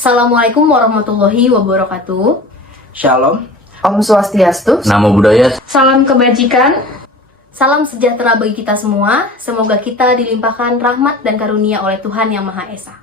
Assalamualaikum warahmatullahi wabarakatuh. Shalom, Om Swastiastu, Namo Buddhaya. Salam kebajikan. Salam sejahtera bagi kita semua. Semoga kita dilimpahkan rahmat dan karunia oleh Tuhan Yang Maha Esa.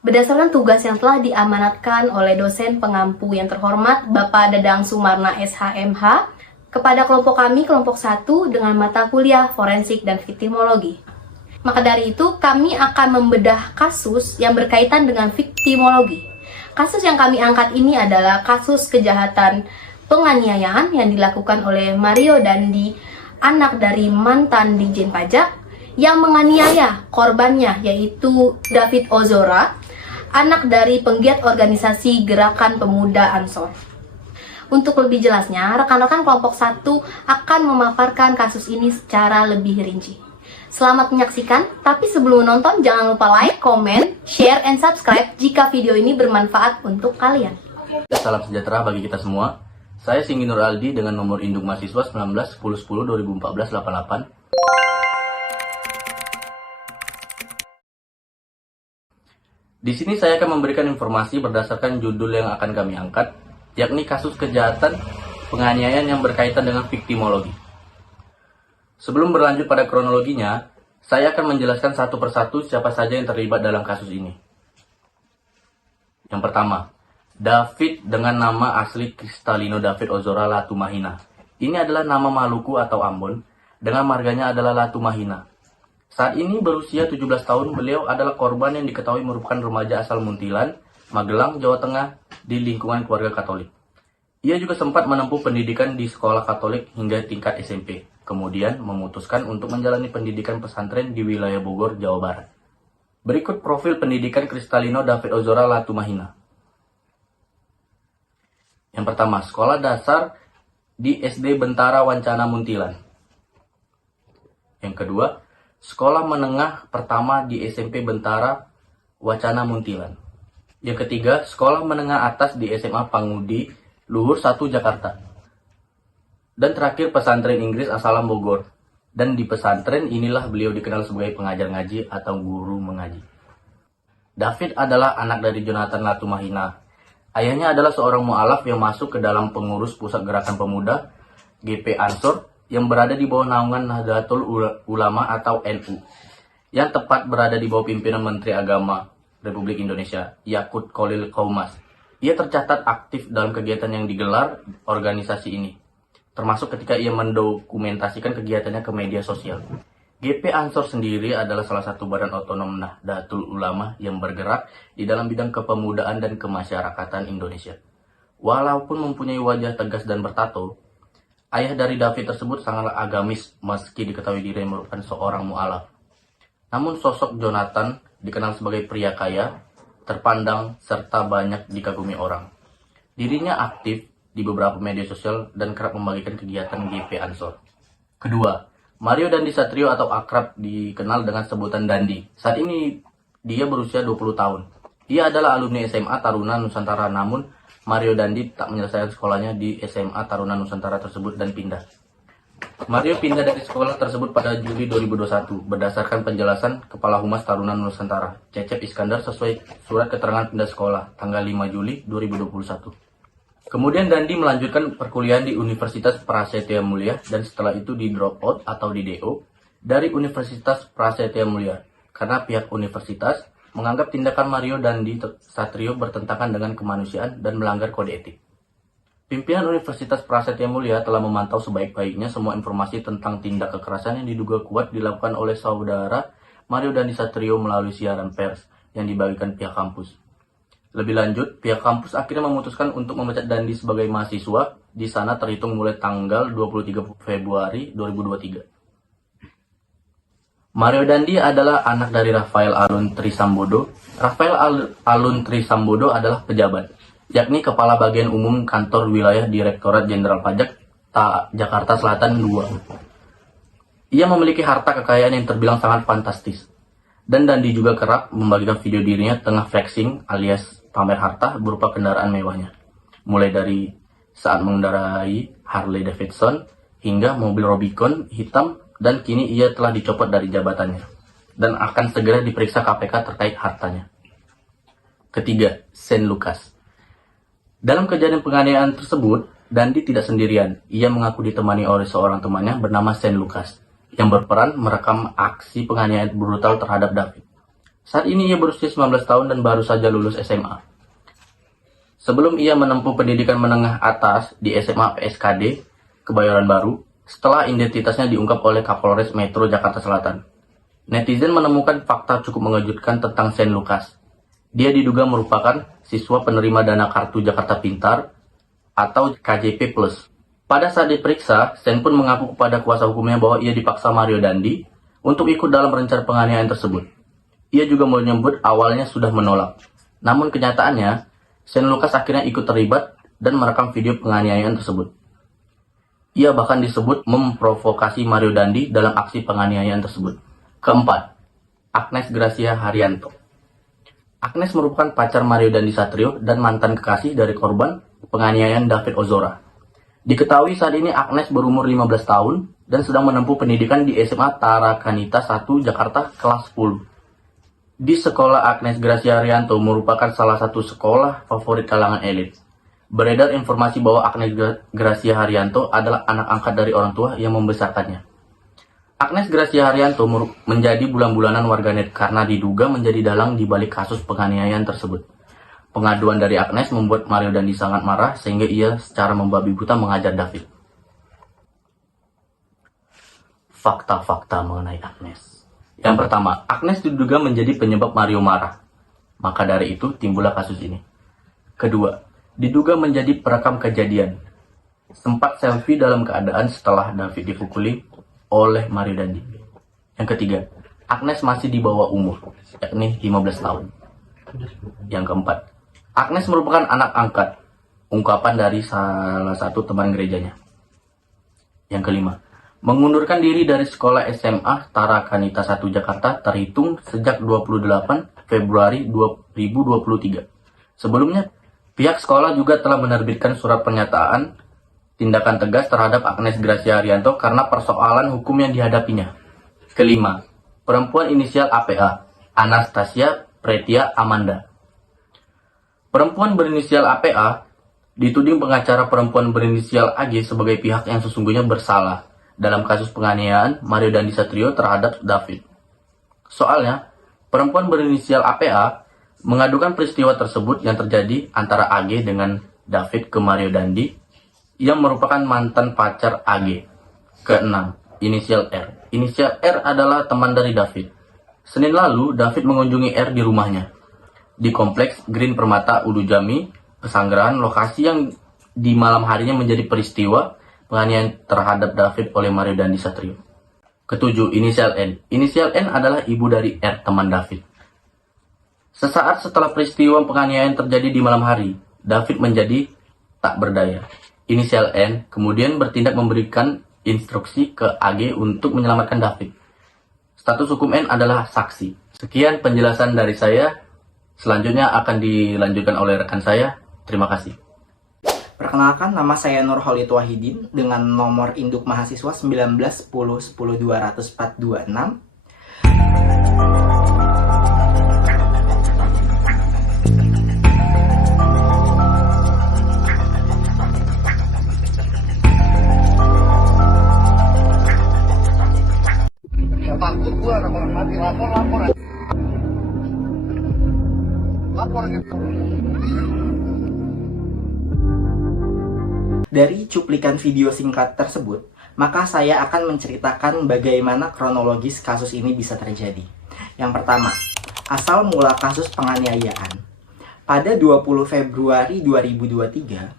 Berdasarkan tugas yang telah diamanatkan oleh dosen pengampu yang terhormat Bapak Dadang Sumarna SHMH kepada kelompok kami, kelompok 1 dengan mata kuliah forensik dan viktimologi. Maka dari itu, kami akan membedah kasus yang berkaitan dengan viktimologi. Kasus yang kami angkat ini adalah kasus kejahatan penganiayaan yang dilakukan oleh Mario Dandi, anak dari mantan Ditjen Pajak, yang menganiaya korbannya yaitu David Ozora, anak dari penggiat organisasi Gerakan Pemuda Ansor. Untuk lebih jelasnya, rekan-rekan kelompok 1 akan memaparkan kasus ini secara lebih rinci. Selamat menyaksikan, tapi sebelum menonton jangan lupa like, comment, share, and subscribe jika video ini bermanfaat untuk kalian. Salam sejahtera bagi kita semua. Saya Singgi Nur Aldi dengan nomor induk mahasiswa 19 10 10 2014 88. Di sini saya akan memberikan informasi berdasarkan judul yang akan kami angkat, yakni kasus kejahatan penganiayaan yang berkaitan dengan viktimologi. Sebelum berlanjut pada kronologinya, saya akan menjelaskan satu persatu siapa saja yang terlibat dalam kasus ini. Yang pertama, David dengan nama asli Kristalino David Ozora Latumahina. Ini adalah nama Maluku atau Ambon, dengan marganya adalah Latumahina. Saat ini berusia 17 tahun, beliau adalah korban yang diketahui merupakan remaja asal Muntilan, Magelang, Jawa Tengah, di lingkungan keluarga Katolik. Ia juga sempat menempuh pendidikan di sekolah Katolik hingga tingkat SMP. Kemudian memutuskan untuk menjalani pendidikan pesantren di wilayah Bogor, Jawa Barat. Berikut profil pendidikan Kristalino David Ozora Latumahina. Yang pertama, sekolah dasar di SD Bentara Wancana Muntilan. Yang kedua, sekolah menengah pertama di SMP Bentara Wacana Muntilan. Yang ketiga, sekolah menengah atas di SMA Pangudi, Luhur 1 Jakarta. Dan terakhir pesantren Inggris Asalam Bogor. Dan di pesantren inilah beliau dikenal sebagai pengajar ngaji atau guru mengaji. David adalah anak dari Jonathan Latumahina. Ayahnya adalah seorang mu'alaf yang masuk ke dalam pengurus Pusat Gerakan Pemuda GP Ansor yang berada di bawah naungan Nahdlatul Ulama atau NU. Yang tepat berada di bawah pimpinan Menteri Agama Republik Indonesia, Yakut Khalil Qaumas. Ia tercatat aktif dalam kegiatan yang digelar organisasi ini, termasuk ketika ia mendokumentasikan kegiatannya ke media sosial. GP Ansor sendiri adalah salah satu badan otonom Nahdlatul Ulama yang bergerak di dalam bidang kepemudaan dan kemasyarakatan Indonesia. Walaupun mempunyai wajah tegas dan bertato, ayah dari David tersebut sangatlah agamis meski diketahui dirinya merupakan seorang mu'alaf. Namun sosok Jonathan dikenal sebagai pria kaya, terpandang, serta banyak dikagumi orang. Dirinya aktif di beberapa media sosial dan kerap membagikan kegiatan GP Ansor. Kedua, Mario Dandi Satrio atau akrab dikenal dengan sebutan Dandi. Saat ini dia berusia 20 tahun. Ia adalah alumni SMA Taruna Nusantara, namun Mario Dandi tak menyelesaikan sekolahnya di SMA Taruna Nusantara tersebut dan pindah. Mario pindah dari sekolah tersebut pada Juli 2021 berdasarkan penjelasan Kepala Humas Taruna Nusantara, Cecep Iskandar, sesuai surat keterangan pindah sekolah tanggal 5 Juli 2021. Kemudian Dandi melanjutkan perkuliahan di Universitas Prasetya Mulia dan setelah itu di drop out atau di DO dari Universitas Prasetya Mulia karena pihak universitas menganggap tindakan Mario Dandi Satrio bertentangan dengan kemanusiaan dan melanggar kode etik. Pimpinan Universitas Prasetya Mulia telah memantau sebaik-baiknya semua informasi tentang tindak kekerasan yang diduga kuat dilakukan oleh saudara Mario Dandi Satrio melalui siaran pers yang dibagikan pihak kampus. Lebih lanjut, pihak kampus akhirnya memutuskan untuk memecat Dandi sebagai mahasiswa di sana terhitung mulai tanggal 23 Februari 2023. Mario Dandi adalah anak dari Rafael Alun Trisambodo. Rafael Alun Trisambodo adalah pejabat, yakni Kepala Bagian Umum Kantor Wilayah Direktorat Jenderal Pajak Jakarta Selatan 2. Ia memiliki harta kekayaan yang terbilang sangat fantastis. Dan Dandi juga kerap membagikan video dirinya tengah flexing alias pamer harta berupa kendaraan mewahnya. Mulai dari saat mengendarai Harley Davidson hingga mobil Rubicon hitam, dan kini ia telah dicopot dari jabatannya dan akan segera diperiksa KPK terkait hartanya. Ketiga, Saint Lucas. Dalam kejadian penganiayaan tersebut, Dandi tidak sendirian. Ia mengaku ditemani oleh seorang temannya bernama Saint Lucas, yang berperan merekam aksi penganiayaan brutal terhadap David. Saat ini ia berusia 19 tahun dan baru saja lulus SMA. Sebelum ia menempuh pendidikan menengah atas di SMA PSKD, Kebayoran Baru, setelah identitasnya diungkap oleh Kapolres Metro Jakarta Selatan. Netizen menemukan fakta cukup mengejutkan tentang Saint Lucas. Dia diduga merupakan siswa penerima dana Kartu Jakarta Pintar atau KJP+. Pada saat diperiksa, Saint pun mengaku kepada kuasa hukumnya bahwa ia dipaksa Mario Dandi untuk ikut dalam rencana penganiayaan tersebut. Ia juga menyebut awalnya sudah menolak. Namun kenyataannya, Saint Lucas akhirnya ikut terlibat dan merekam video penganiayaan tersebut. Ia bahkan disebut memprovokasi Mario Dandi dalam aksi penganiayaan tersebut. Keempat, Agnes Gracia Haryanto. Agnes merupakan pacar Mario Dandi Satrio dan mantan kekasih dari korban penganiayaan David Ozora. Diketahui saat ini Agnes berumur 15 tahun dan sedang menempuh pendidikan di SMA Tarakanita 1 Jakarta kelas 10. Di sekolah Agnes Gracia Haryanto merupakan salah satu sekolah favorit kalangan elit. Beredar informasi bahwa Agnes Gracia Haryanto adalah anak angkat dari orang tua yang membesarkannya. Agnes Gracia Haryanto menjadi bulan-bulanan warganet karena diduga menjadi dalang di balik kasus penganiayaan tersebut. Pengaduan dari Agnes membuat Mario Dandi sangat marah sehingga ia secara membabi buta mengajar David. Fakta-fakta mengenai Agnes. Yang pertama, Agnes diduga menjadi penyebab Mario marah. Maka dari itu timbullah kasus ini. Kedua, diduga menjadi perekam kejadian. Sempat selfie dalam keadaan setelah David dipukuli oleh Mario Dandi. Yang ketiga, Agnes masih di bawah umur, yakni 15 tahun. Yang keempat, Agnes merupakan anak angkat, ungkapan dari salah satu teman gerejanya. Yang kelima, mengundurkan diri dari sekolah SMA Tarakanita 1 Jakarta terhitung sejak 28 Februari 2023. Sebelumnya, pihak sekolah juga telah menerbitkan surat pernyataan tindakan tegas terhadap Agnes Gracia Haryanto karena persoalan hukum yang dihadapinya. Kelima, perempuan inisial APA, Anastasia Pretia Amanda. Perempuan berinisial APA dituding pengacara perempuan berinisial AG sebagai pihak yang sesungguhnya bersalah dalam kasus penganiayaan Mario Dandi Satrio terhadap David. Soalnya, perempuan berinisial APA mengadukan peristiwa tersebut yang terjadi antara AG dengan David ke Mario Dandi yang merupakan mantan pacar AG. Keenam, inisial R. Inisial R adalah teman dari David. Senin lalu, David mengunjungi R di rumahnya di kompleks Green Permata Udujami, Pesanggerahan, lokasi yang di malam harinya menjadi peristiwa penganiayaan terhadap David oleh Mario Dandi Satrio. Ketujuh, inisial N. Inisial N adalah ibu dari R, teman David. Sesaat setelah peristiwa penganiayaan terjadi di malam hari, David menjadi tak berdaya. Inisial N kemudian bertindak memberikan instruksi ke AG untuk menyelamatkan David. Status hukum N adalah saksi. Sekian penjelasan dari saya. Selanjutnya akan dilanjutkan oleh rekan saya. Terima kasih. Perkenalkan, nama saya Nurholis Wahidin dengan nomor induk mahasiswa 19 10 10 200 426. Takut gua ada orang mati, lapor gitu. Dari cuplikan video singkat tersebut, maka saya akan menceritakan bagaimana kronologis kasus ini bisa terjadi. Yang pertama, asal mula kasus penganiayaan. Pada 20 Februari 2023,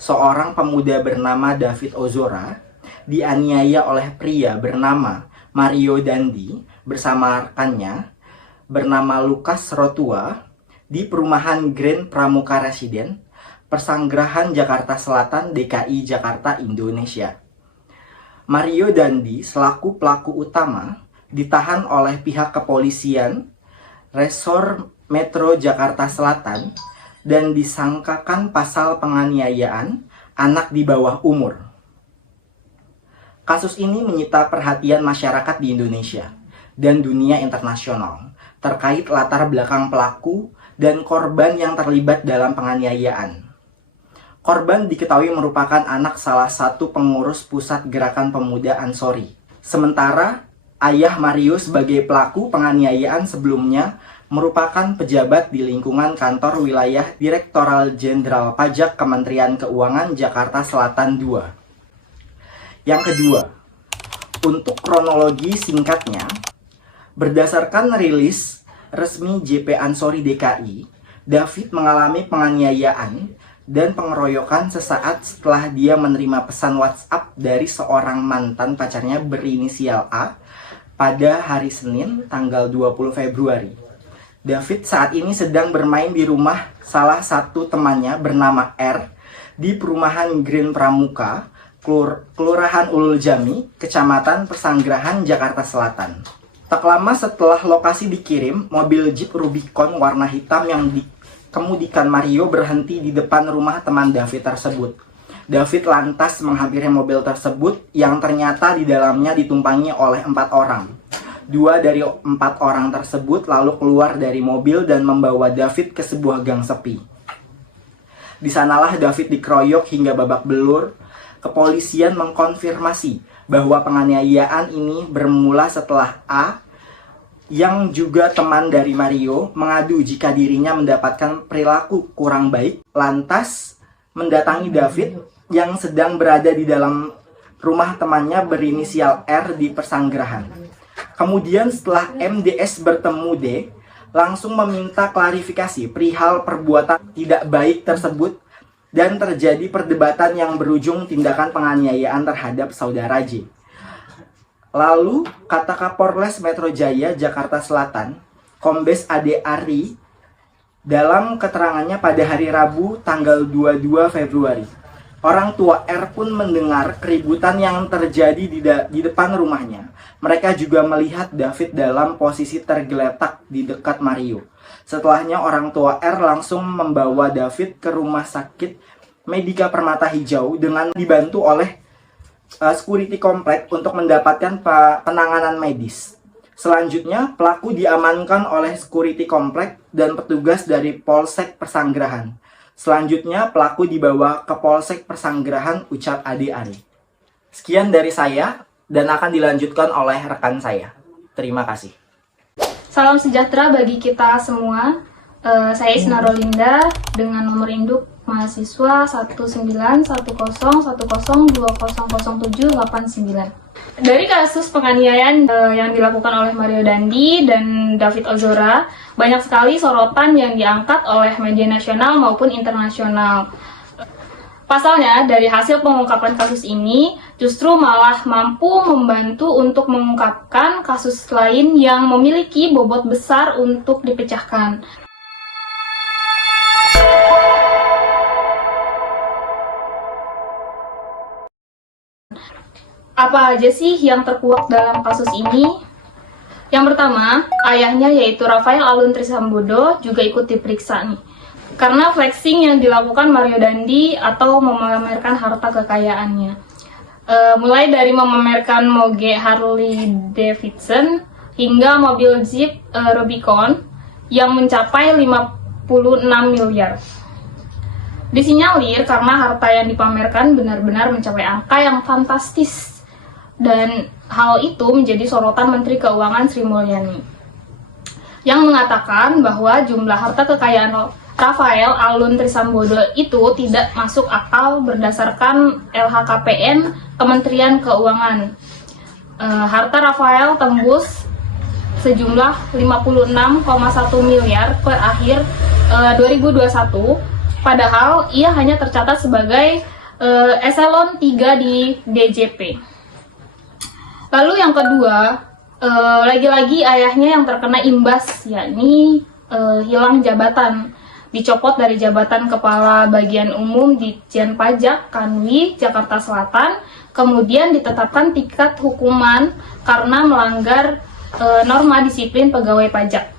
seorang pemuda bernama David Ozora dianiaya oleh pria bernama Mario Dandi bersama rekannya bernama Lukas Rotua di perumahan Grand Pramuka Residen, Pesanggerahan Jakarta Selatan, DKI Jakarta, Indonesia. Mario Dandi selaku pelaku utama ditahan oleh pihak kepolisian Resor Metro Jakarta Selatan dan disangkakan pasal penganiayaan anak di bawah umur. Kasus ini menyita perhatian masyarakat di Indonesia dan dunia internasional terkait latar belakang pelaku dan korban yang terlibat dalam penganiayaan. Korban diketahui merupakan anak salah satu pengurus Pusat Gerakan Pemuda Ansori. Sementara ayah Mario sebagai pelaku penganiayaan sebelumnya merupakan pejabat di lingkungan kantor wilayah Direktoral Jenderal Pajak Kementerian Keuangan Jakarta Selatan II. Yang kedua, untuk kronologi singkatnya, berdasarkan rilis resmi JP Ansori DKI, David mengalami penganiayaan dan pengeroyokan sesaat setelah dia menerima pesan WhatsApp dari seorang mantan pacarnya berinisial A pada hari Senin tanggal 20 Februari. David saat ini sedang bermain di rumah salah satu temannya bernama R di perumahan Green Pramuka, Kelurahan Ulul Jami, Kecamatan Pesanggerahan, Jakarta Selatan. Tak lama setelah lokasi dikirim, mobil Jeep Rubicon warna hitam yang dikemudikan Mario berhenti di depan rumah teman David tersebut. David lantas menghampiri mobil tersebut yang ternyata di dalamnya ditumpangi oleh 4 orang. 2 dari 4 orang tersebut lalu keluar dari mobil dan membawa David ke sebuah gang sepi. Di sanalah David dikeroyok hingga babak belur. Kepolisian mengkonfirmasi bahwa penganiayaan ini bermula setelah A, yang juga teman dari Mario, mengadu jika dirinya mendapatkan perilaku kurang baik, lantas mendatangi David yang sedang berada di dalam rumah temannya berinisial R di Pesanggerahan. Kemudian setelah MDS bertemu D, langsung meminta klarifikasi perihal perbuatan tidak baik tersebut dan terjadi perdebatan yang berujung tindakan penganiayaan terhadap saudara J. Lalu, kata Kapolres Metro Jaya, Jakarta Selatan, Kombes Ade Ari, dalam keterangannya pada hari Rabu tanggal 22 Februari, orang tua R pun mendengar keributan yang terjadi di depan rumahnya. Mereka juga melihat David dalam posisi tergeletak di dekat Mario. Setelahnya orang tua R langsung membawa David ke rumah sakit Medika Permata Hijau dengan dibantu oleh security komplek untuk mendapatkan penanganan medis. Selanjutnya, pelaku diamankan oleh security komplek dan petugas dari Polsek Pesanggerahan. Selanjutnya, pelaku dibawa ke Polsek Pesanggerahan, ucap Ade Ari. Sekian dari saya dan akan dilanjutkan oleh rekan saya. Terima kasih. Salam sejahtera bagi kita semua. Saya Isna Rolinda dengan nomor induk mahasiswa 1910101200789. Dari kasus penganiayaan yang dilakukan oleh Mario Dandi dan David Ozora, banyak sekali sorotan yang diangkat oleh media nasional maupun internasional. Pasalnya, dari hasil pengungkapan kasus ini, justru malah mampu membantu untuk mengungkapkan kasus lain yang memiliki bobot besar untuk dipecahkan. Apa aja sih yang terkuak dalam kasus ini? Yang pertama, ayahnya yaitu Rafael Alun Trisambodo juga ikut diperiksa nih. Karena flexing yang dilakukan Mario Dandi atau memamerkan harta kekayaannya. Mulai dari memamerkan moge Harley Davidson hingga mobil Jeep Rubicon yang mencapai 56 miliar. Disinyalir karena harta yang dipamerkan benar-benar mencapai angka yang fantastis. Dan hal itu menjadi sorotan Menteri Keuangan Sri Mulyani yang mengatakan bahwa jumlah harta kekayaan Rafael Alun Trisambodo itu tidak masuk akal berdasarkan LHKPN Kementerian Keuangan. Harta Rafael tembus sejumlah 56,1 miliar per akhir 2021, padahal ia hanya tercatat sebagai eselon 3 di DJP. Lalu yang kedua, lagi-lagi ayahnya yang terkena imbas, yakni hilang jabatan. Dicopot dari jabatan Kepala Bagian Umum Ditjen Pajak Kanwi, Jakarta Selatan, kemudian ditetapkan tingkat hukuman karena melanggar norma disiplin pegawai pajak.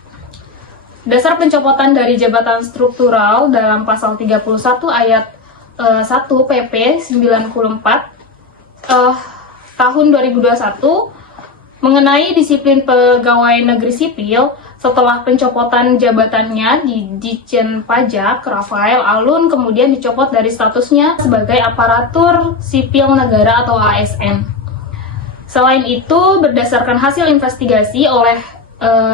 Dasar pencopotan dari jabatan struktural dalam pasal 31 ayat 1 PP 94 tahun 2021 Mengenai disiplin pegawai negeri sipil, setelah pencopotan jabatannya di Ditjen Pajak, Rafael Alun kemudian dicopot dari statusnya sebagai aparatur sipil negara atau ASN. Selain itu, berdasarkan hasil investigasi oleh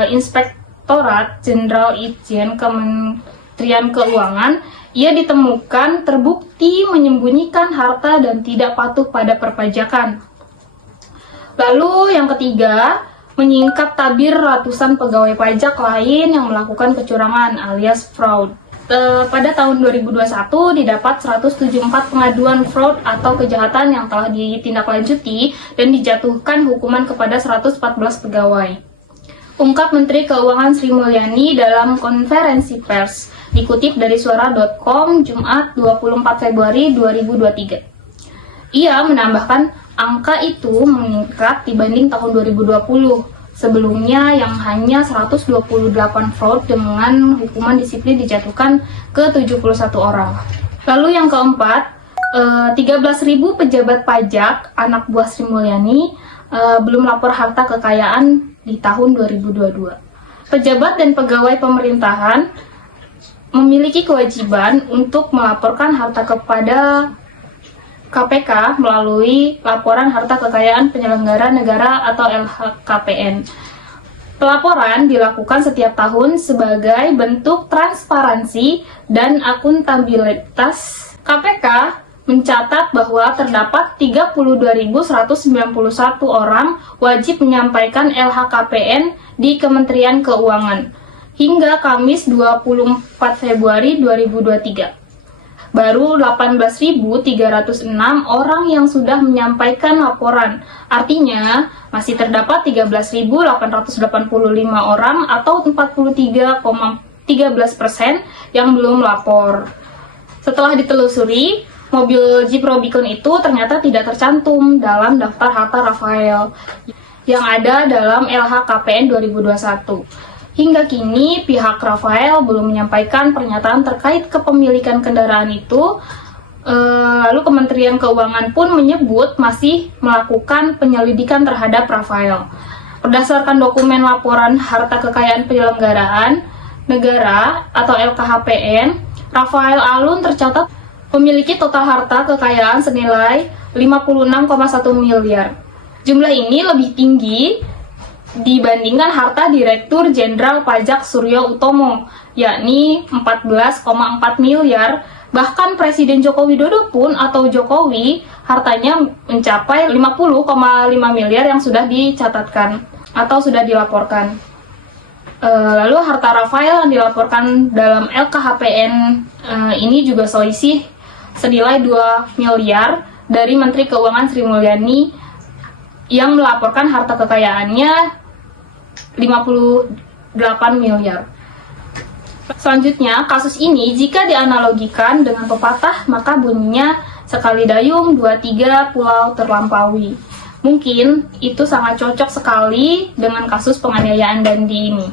Inspektorat Jenderal Itjen Kementerian Keuangan, ia ditemukan terbukti menyembunyikan harta dan tidak patuh pada perpajakan. Lalu yang ketiga, menyingkap tabir ratusan pegawai pajak lain yang melakukan kecurangan alias fraud. Pada tahun 2021 didapat 174 pengaduan fraud atau kejahatan yang telah ditindaklanjuti dan dijatuhkan hukuman kepada 114 pegawai. Ungkap Menteri Keuangan Sri Mulyani dalam konferensi pers, dikutip dari suara.com Jumat 24 Februari 2023. Ia menambahkan angka itu meningkat dibanding tahun 2020. Sebelumnya yang hanya 128 fraud dengan hukuman disiplin dijatuhkan ke 71 orang. Lalu yang keempat, 13.000 pejabat pajak anak buah Sri Mulyani belum lapor harta kekayaan di tahun 2022. Pejabat dan pegawai pemerintahan memiliki kewajiban untuk melaporkan harta kepada KPK melalui laporan harta kekayaan penyelenggara negara atau LHKPN. Pelaporan dilakukan setiap tahun sebagai bentuk transparansi dan akuntabilitas. KPK mencatat bahwa terdapat 32.191 orang wajib menyampaikan LHKPN di Kementerian Keuangan hingga Kamis 24 Februari 2023. Baru 18.306 orang yang sudah menyampaikan laporan. Artinya, masih terdapat 13.885 orang atau 43,13% yang belum lapor. Setelah ditelusuri, mobil Jeep Rubicon itu ternyata tidak tercantum dalam daftar harta Rafael yang ada dalam LHKPN 2021. Hingga kini, pihak Rafael belum menyampaikan pernyataan terkait kepemilikan kendaraan itu. Lalu Kementerian Keuangan pun menyebut masih melakukan penyelidikan terhadap Rafael. Berdasarkan dokumen laporan harta kekayaan penyelenggaraan negara atau LKHPN, Rafael Alun tercatat memiliki total harta kekayaan senilai 56,1 miliar. Jumlah ini lebih tinggi dibandingkan harta Direktur Jenderal Pajak Suryo Utomo, yakni 14,4 miliar. Bahkan Presiden Joko Widodo pun atau Jokowi hartanya mencapai 50,5 miliar yang sudah dicatatkan atau sudah dilaporkan. Lalu harta Rafael yang dilaporkan dalam LKHPN ini juga selisih senilai 2 miliar dari Menteri Keuangan Sri Mulyani yang melaporkan harta kekayaannya 58 miliar. Selanjutnya, kasus ini jika dianalogikan dengan pepatah, maka bunyinya sekali dayung, 2-3 pulau terlampaui. Mungkin itu sangat cocok sekali dengan kasus penganiayaan Dandi ini.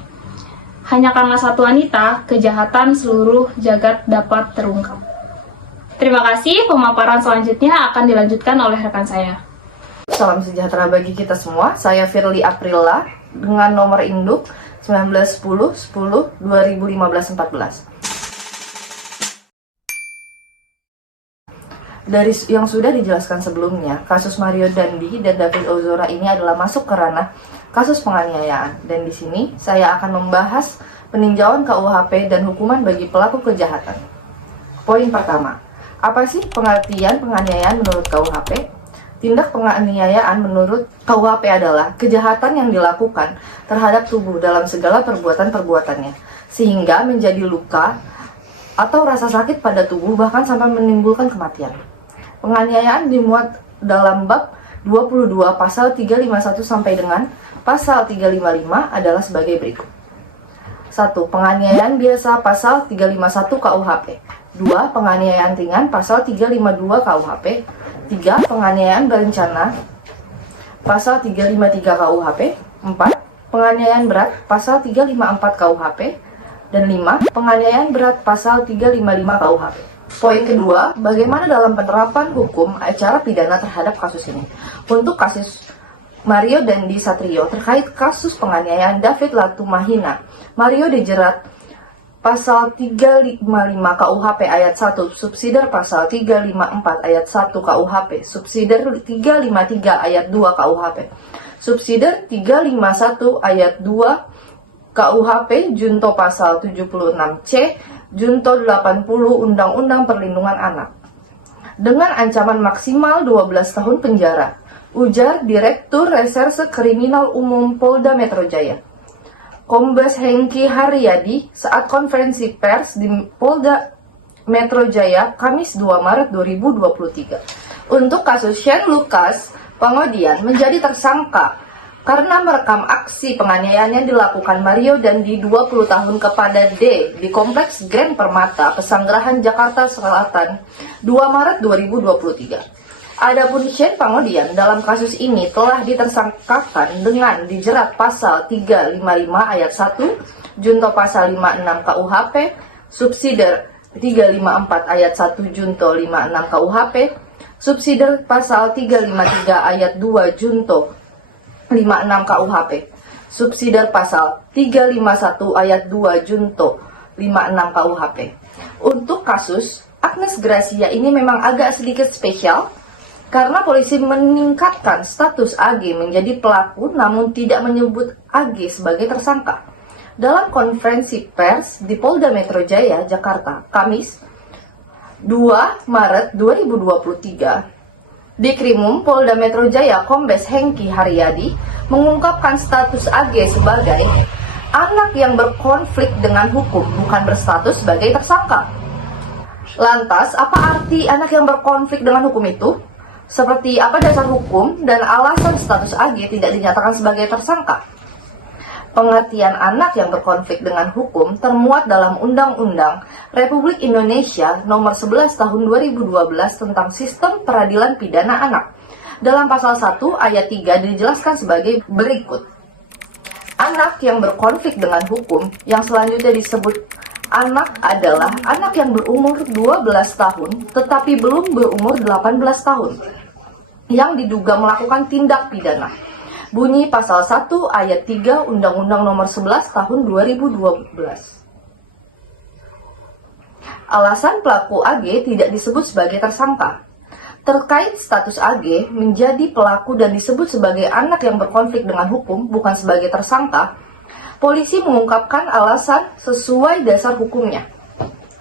Hanya karena satu wanita, kejahatan seluruh jagat dapat terungkap. Terima kasih, pemaparan selanjutnya akan dilanjutkan oleh rekan saya. Salam sejahtera bagi kita semua. Saya Firly Aprilla dengan nomor induk 1910 10 2015 14. Dari yang sudah dijelaskan sebelumnya, kasus Mario Dandi dan David Ozora ini adalah masuk ke ranah kasus penganiayaan. Dan di sini saya akan membahas peninjauan KUHP dan hukuman bagi pelaku kejahatan. Poin pertama, apa sih pengertian penganiayaan menurut KUHP? Tindak penganiayaan menurut KUHP adalah kejahatan yang dilakukan terhadap tubuh dalam segala perbuatan-perbuatannya, sehingga menjadi luka atau rasa sakit pada tubuh bahkan sampai menimbulkan kematian. Penganiayaan dimuat dalam bab 22 pasal 351 sampai dengan pasal 355 adalah sebagai berikut. 1. Penganiayaan biasa pasal 351 KUHP. 2. Penganiayaan ringan pasal 352 KUHP. 3. Penganiayaan berencana pasal 353 KUHP. 4. Penganiayaan berat pasal 354 KUHP. Dan 5. Penganiayaan berat pasal 355 KUHP. Poin kedua, bagaimana dalam penerapan hukum acara pidana terhadap kasus ini? Untuk kasus Mario Dandi Satrio terkait kasus penganiayaan David Latumahina. Mario dijerat pasal 355 KUHP ayat 1, subsidiar pasal 354 ayat 1 KUHP, subsidiar 353 ayat 2 KUHP, subsidiar 351 ayat 2 KUHP, junto pasal 76C, junto 80 Undang-Undang Perlindungan Anak. Dengan ancaman maksimal 12 tahun penjara, ujar Direktur Reserse Kriminal Umum Polda Metro Jaya, Kombes Hengki Haryadi, saat konferensi pers di Polda Metro Jaya, Kamis 2 Maret 2023. Untuk kasus Shane Lucas Pangodian menjadi tersangka karena merekam aksi penganiayaan yang dilakukan Mario Dandi 20 tahun kepada D di Kompleks Grand Permata, Pesanggerahan, Jakarta Selatan, 2 Maret 2023. Adapun Shane Pangodian dalam kasus ini telah ditersangkakan dengan dijerat pasal 355 ayat 1, junto pasal 56 KUHP, subsidiar 354 ayat 1 junto 56 KUHP, subsidiar pasal 353 ayat 2 junto 56 KUHP, subsidiar pasal 351 ayat 2 junto 56 KUHP. Untuk kasus Agnes Gracia ini memang agak sedikit spesial karena polisi meningkatkan status AG menjadi pelaku namun tidak menyebut AG sebagai tersangka. Dalam konferensi pers di Polda Metro Jaya, Jakarta, Kamis 2 Maret 2023, di Krimum Polda Metro Jaya, Kombes Hengki Haryadi mengungkapkan status AG sebagai anak yang berkonflik dengan hukum, bukan berstatus sebagai tersangka. Lantas, apa arti anak yang berkonflik dengan hukum itu? Seperti apa dasar hukum dan alasan status AG tidak dinyatakan sebagai tersangka? Pengertian anak yang berkonflik dengan hukum termuat dalam Undang-Undang Republik Indonesia Nomor 11 Tahun 2012 tentang Sistem Peradilan Pidana Anak. Dalam pasal 1 ayat 3 dijelaskan sebagai berikut. Anak yang berkonflik dengan hukum yang selanjutnya disebut anak adalah anak yang berumur 12 tahun tetapi belum berumur 18 tahun yang diduga melakukan tindak pidana. Bunyi pasal 1 ayat 3 Undang-Undang Nomor 11 Tahun 2012. Alasan pelaku AG tidak disebut sebagai tersangka. Terkait status AG menjadi pelaku dan disebut sebagai anak yang berkonflik dengan hukum, bukan sebagai tersangka, polisi mengungkapkan alasan sesuai dasar hukumnya.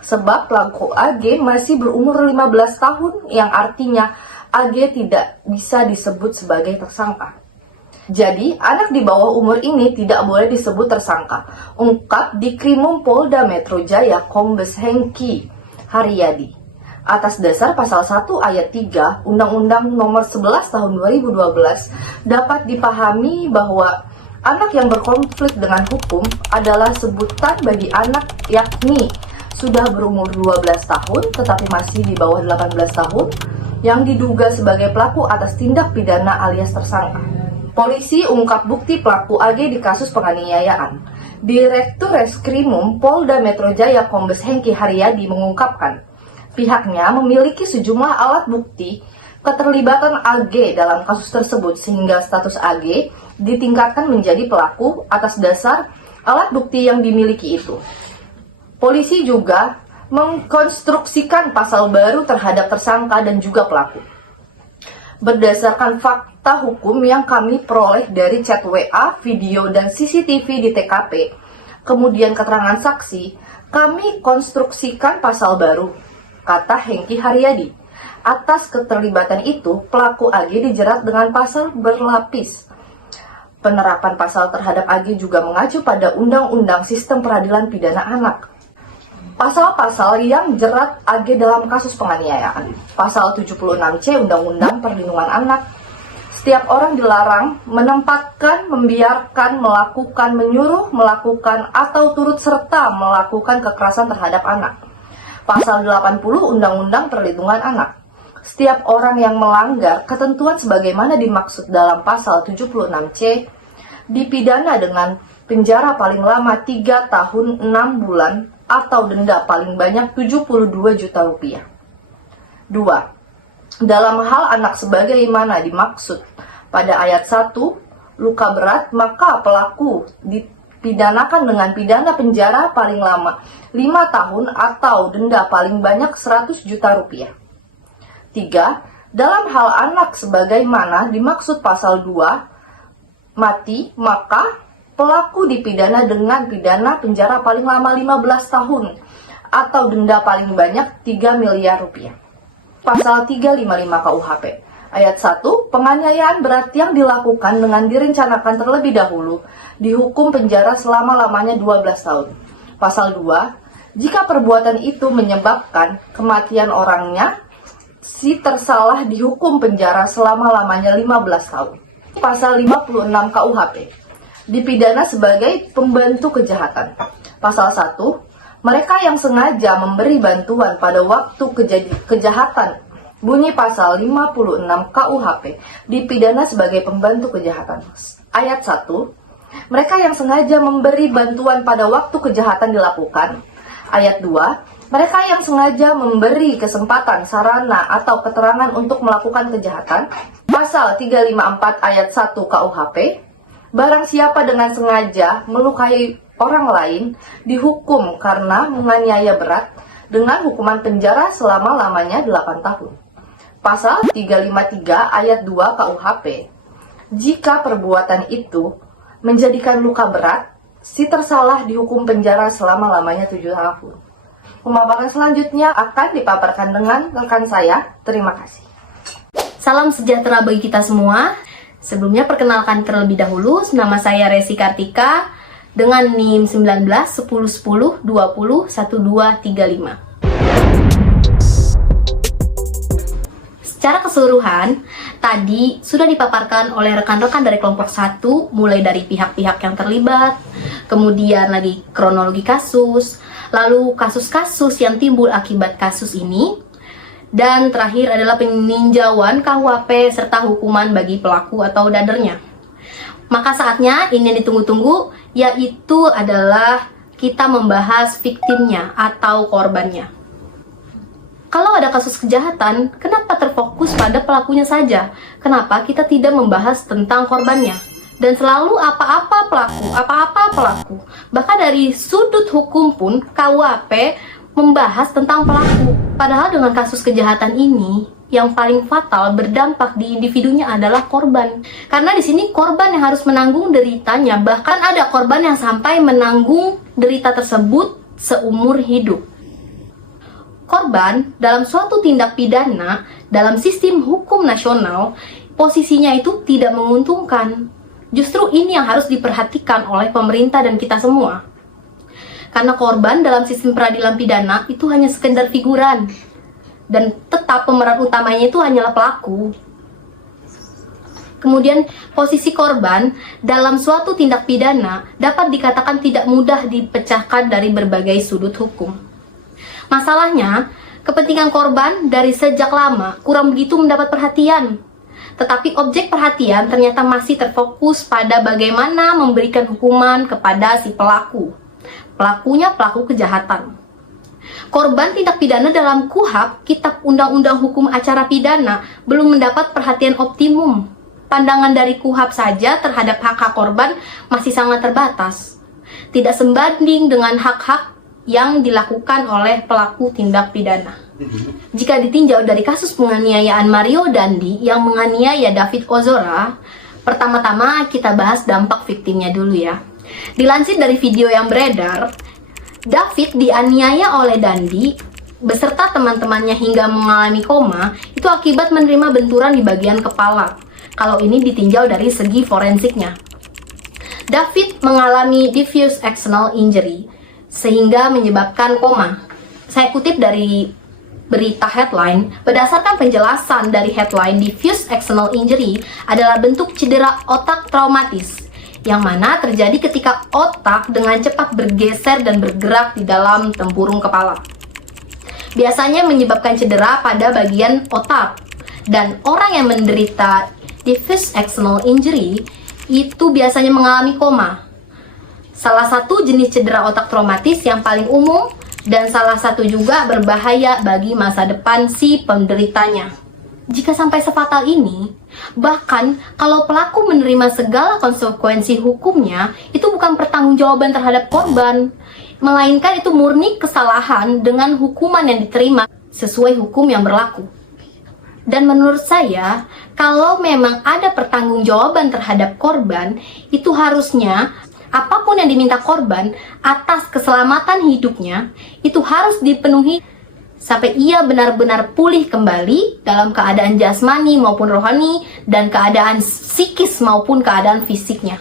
Sebab pelaku AG masih berumur 15 tahun yang artinya AG tidak bisa disebut sebagai tersangka. Jadi, anak di bawah umur ini tidak boleh disebut tersangka. Ungkap di Krimum Polda Metro Jaya Kombes Hengki Haryadi. Atas dasar pasal 1 ayat 3 Undang-Undang Nomor 11 Tahun 2012 dapat dipahami bahwa anak yang berkonflik dengan hukum adalah sebutan bagi anak yakni sudah berumur 12 tahun tetapi masih di bawah 18 tahun yang diduga sebagai pelaku atas tindak pidana alias tersangka. Polisi ungkap bukti pelaku AG di kasus penganiayaan. Direktur Reskrimum Polda Metro Jaya Kombes Hengki Haryadi mengungkapkan, pihaknya memiliki sejumlah alat bukti keterlibatan AG dalam kasus tersebut sehingga status AG ditingkatkan menjadi pelaku atas dasar alat bukti yang dimiliki itu. Polisi juga mengkonstruksikan pasal baru terhadap tersangka dan juga pelaku. Berdasarkan fakta hukum yang kami peroleh dari chat WA, video, dan CCTV di TKP, kemudian keterangan saksi, kami konstruksikan pasal baru, kata Hengki Haryadi. Atas keterlibatan itu, pelaku AG dijerat dengan pasal berlapis. Penerapan pasal terhadap AG juga mengacu pada Undang-Undang Sistem Peradilan Pidana Anak. Pasal-pasal yang jerat AG dalam kasus penganiayaan. Pasal 76C Undang-Undang Perlindungan Anak. Setiap orang dilarang menempatkan, membiarkan, melakukan, menyuruh, melakukan, atau turut serta melakukan kekerasan terhadap anak. Pasal 80 Undang-Undang Perlindungan Anak. Setiap orang yang melanggar ketentuan sebagaimana dimaksud dalam pasal 76C dipidana dengan penjara paling lama 3 tahun 6 bulan atau denda paling banyak 72 juta rupiah. 2. Dalam hal anak sebagaimana dimaksud Pada ayat 1, luka berat, maka pelaku dipidanakan dengan pidana penjara paling lama 5 tahun atau denda paling banyak 100 juta rupiah. 3. Dalam hal anak sebagaimana dimaksud pasal 2, mati, maka pelaku dipidana dengan pidana penjara paling lama 15 tahun atau denda paling banyak 3 miliar rupiah. Pasal 355 KUHP. Ayat 1, penganiayaan berat yang dilakukan dengan direncanakan terlebih dahulu dihukum penjara selama-lamanya 12 tahun. Pasal 2, jika perbuatan itu menyebabkan kematian orangnya, si tersalah dihukum penjara selama-lamanya 15 tahun. Pasal 56 KUHP, dipidana sebagai pembantu kejahatan. Pasal 1, mereka yang sengaja memberi bantuan pada waktu kejahatan, bunyi pasal 56 KUHP, dipidana sebagai pembantu kejahatan. Ayat 1, mereka yang sengaja memberi bantuan pada waktu kejahatan dilakukan. Ayat 2, mereka yang sengaja memberi kesempatan, sarana, atau keterangan untuk melakukan kejahatan. Pasal 354 ayat 1 KUHP, barang siapa dengan sengaja melukai orang lain dihukum karena menganiaya berat dengan hukuman penjara selama-lamanya 8 tahun. Pasal 353 ayat 2 KUHP, jika perbuatan itu menjadikan luka berat, si tersalah dihukum penjara selama-lamanya 7 tahun. Pemaparan selanjutnya akan dipaparkan dengan rekan saya. Terima kasih. Salam sejahtera bagi kita semua. Sebelumnya perkenalkan terlebih dahulu, nama saya Resi Kartika dengan NIM 19 10 10 20 1235. Secara keseluruhan, tadi sudah dipaparkan oleh rekan-rekan dari kelompok 1, mulai dari pihak-pihak yang terlibat, kemudian lagi kronologi kasus, lalu kasus-kasus yang timbul akibat kasus ini, dan terakhir adalah peninjauan KUHP serta hukuman bagi pelaku atau dadernya. Maka saatnya ini yang ditunggu-tunggu, yaitu adalah kita membahas viktimnya atau korbannya. Kalau ada kasus kejahatan, kenapa terfokus pada pelakunya saja? Kenapa kita tidak membahas tentang korbannya? Dan selalu apa-apa pelaku. Bahkan dari sudut hukum pun KUHP membahas tentang pelaku. Padahal dengan kasus kejahatan ini, yang paling fatal berdampak di individunya adalah korban. Karena di sini korban yang harus menanggung deritanya. Bahkan ada korban yang sampai menanggung derita tersebut seumur hidup. Korban dalam suatu tindak pidana dalam sistem hukum nasional, posisinya itu tidak menguntungkan. Justru ini yang harus diperhatikan oleh pemerintah dan kita semua. Karena korban dalam sistem peradilan pidana itu hanya sekedar figuran. Dan tetap pemeran utamanya itu hanyalah pelaku. Kemudian posisi korban dalam suatu tindak pidana dapat dikatakan tidak mudah dipecahkan dari berbagai sudut hukum. Masalahnya, kepentingan korban dari sejak lama kurang begitu mendapat perhatian. Tetapi objek perhatian ternyata masih terfokus pada bagaimana memberikan hukuman kepada si pelaku. Pelakunya pelaku kejahatan. Korban tindak pidana dalam KUHP, Kitab Undang-Undang Hukum Acara Pidana, belum mendapat perhatian optimum. Pandangan dari KUHP saja terhadap hak-hak korban masih sangat terbatas. Tidak sebanding dengan hak-hak yang dilakukan oleh pelaku tindak pidana. Jika ditinjau dari kasus penganiayaan Mario Dandi yang menganiaya David Ozora, pertama-tama kita bahas dampak viktimnya dulu ya. Dilansir dari video yang beredar, David dianiaya oleh Dandi beserta teman-temannya hingga mengalami koma itu akibat menerima benturan di bagian kepala. Kalau ini ditinjau dari segi forensiknya. David mengalami diffuse axonal injury sehingga menyebabkan koma. Saya kutip dari berita headline, berdasarkan penjelasan dari headline, diffuse axonal injury adalah bentuk cedera otak traumatis yang mana terjadi ketika otak dengan cepat bergeser dan bergerak di dalam tempurung kepala. Biasanya menyebabkan cedera pada bagian otak, dan orang yang menderita diffuse axonal injury itu biasanya mengalami koma. Salah satu jenis cedera otak traumatis yang paling umum dan salah satu juga berbahaya bagi masa depan si penderitanya. Jika sampai sefatal ini, bahkan kalau pelaku menerima segala konsekuensi hukumnya, itu bukan pertanggungjawaban terhadap korban, melainkan itu murni kesalahan dengan hukuman yang diterima sesuai hukum yang berlaku. Dan menurut saya, kalau memang ada pertanggungjawaban terhadap korban, itu harusnya apapun yang diminta korban atas keselamatan hidupnya, itu harus dipenuhi sampai ia benar-benar pulih kembali dalam keadaan jasmani maupun rohani dan keadaan psikis maupun keadaan fisiknya.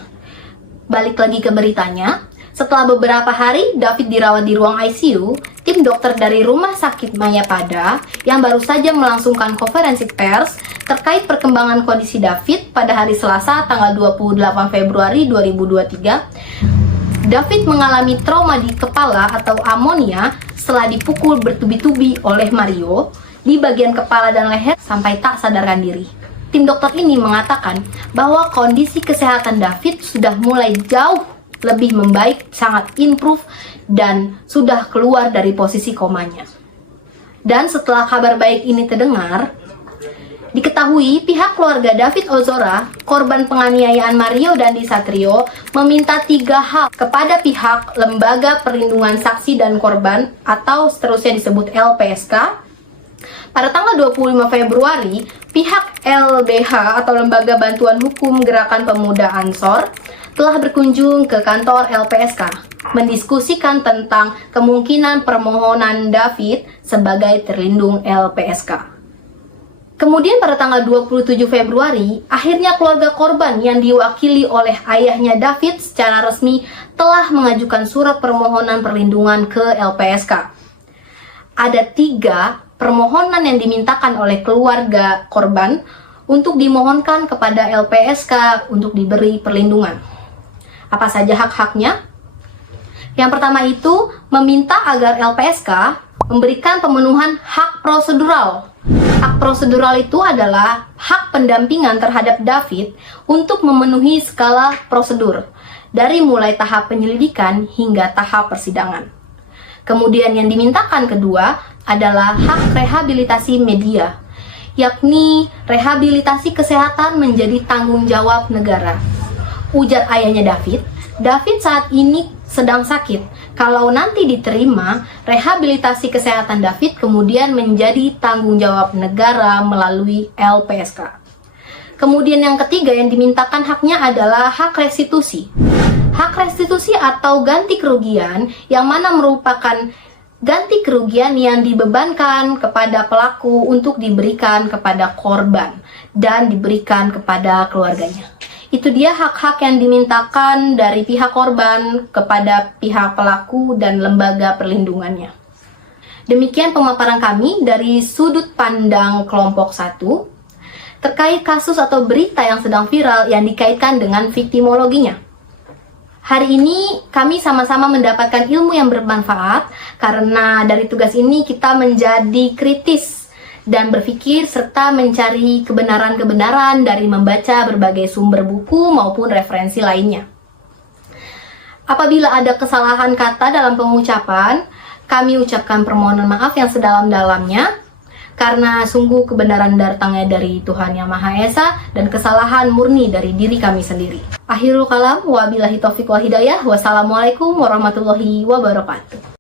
Balik lagi ke beritanya, setelah beberapa hari David dirawat di ruang ICU, tim dokter dari Rumah Sakit Mayapada yang baru saja melangsungkan konferensi pers terkait perkembangan kondisi David pada hari Selasa tanggal 28 Februari 2023. David mengalami trauma di kepala atau amonia setelah dipukul bertubi-tubi oleh Mario di bagian kepala dan leher sampai tak sadarkan diri. Tim dokter ini mengatakan bahwa kondisi kesehatan David sudah mulai jauh lebih membaik, sangat improve, dan sudah keluar dari posisi komanya. Dan setelah kabar baik ini terdengar, diketahui pihak keluarga David Ozora, korban penganiayaan Mario Dandi Satrio, meminta 3 hal kepada pihak Lembaga Perlindungan Saksi dan Korban atau seterusnya disebut LPSK. Pada tanggal 25 Februari, pihak LBH atau Lembaga Bantuan Hukum Gerakan Pemuda Ansor telah berkunjung ke kantor LPSK mendiskusikan tentang kemungkinan permohonan David sebagai terlindung LPSK. Kemudian pada tanggal 27 Februari, akhirnya keluarga korban yang diwakili oleh ayahnya David secara resmi telah mengajukan surat permohonan perlindungan ke LPSK. Ada 3 permohonan yang dimintakan oleh keluarga korban untuk dimohonkan kepada LPSK untuk diberi perlindungan. Apa saja hak-haknya? Yang pertama itu meminta agar LPSK memberikan pemenuhan hak prosedural. Hak prosedural itu adalah hak pendampingan terhadap David untuk memenuhi skala prosedur, dari mulai tahap penyelidikan hingga tahap persidangan. Kemudian yang dimintakan kedua adalah hak rehabilitasi media, yakni rehabilitasi kesehatan menjadi tanggung jawab negara. Ujar ayahnya David saat ini sedang sakit. Kalau nanti diterima, rehabilitasi kesehatan David kemudian menjadi tanggung jawab negara melalui LPSK. Kemudian yang ketiga yang dimintakan haknya adalah hak restitusi. Hak restitusi atau ganti kerugian yang mana merupakan ganti kerugian yang dibebankan kepada pelaku untuk diberikan kepada korban dan diberikan kepada keluarganya. Itu dia hak-hak yang dimintakan dari pihak korban kepada pihak pelaku dan lembaga perlindungannya. Demikian pemaparan kami dari sudut pandang kelompok 1 terkait kasus atau berita yang sedang viral yang dikaitkan dengan viktimologinya. Hari ini kami sama-sama mendapatkan ilmu yang bermanfaat karena dari tugas ini kita menjadi kritis dan berpikir serta mencari kebenaran-kebenaran dari membaca berbagai sumber buku maupun referensi lainnya. Apabila ada kesalahan kata dalam pengucapan, kami ucapkan permohonan maaf yang sedalam-dalamnya karena sungguh kebenaran datangnya dari Tuhan Yang Maha Esa dan kesalahan murni dari diri kami sendiri. Akhirul kalam, wabillahi taufiq wal hidayah, wassalamualaikum warahmatullahi wabarakatuh.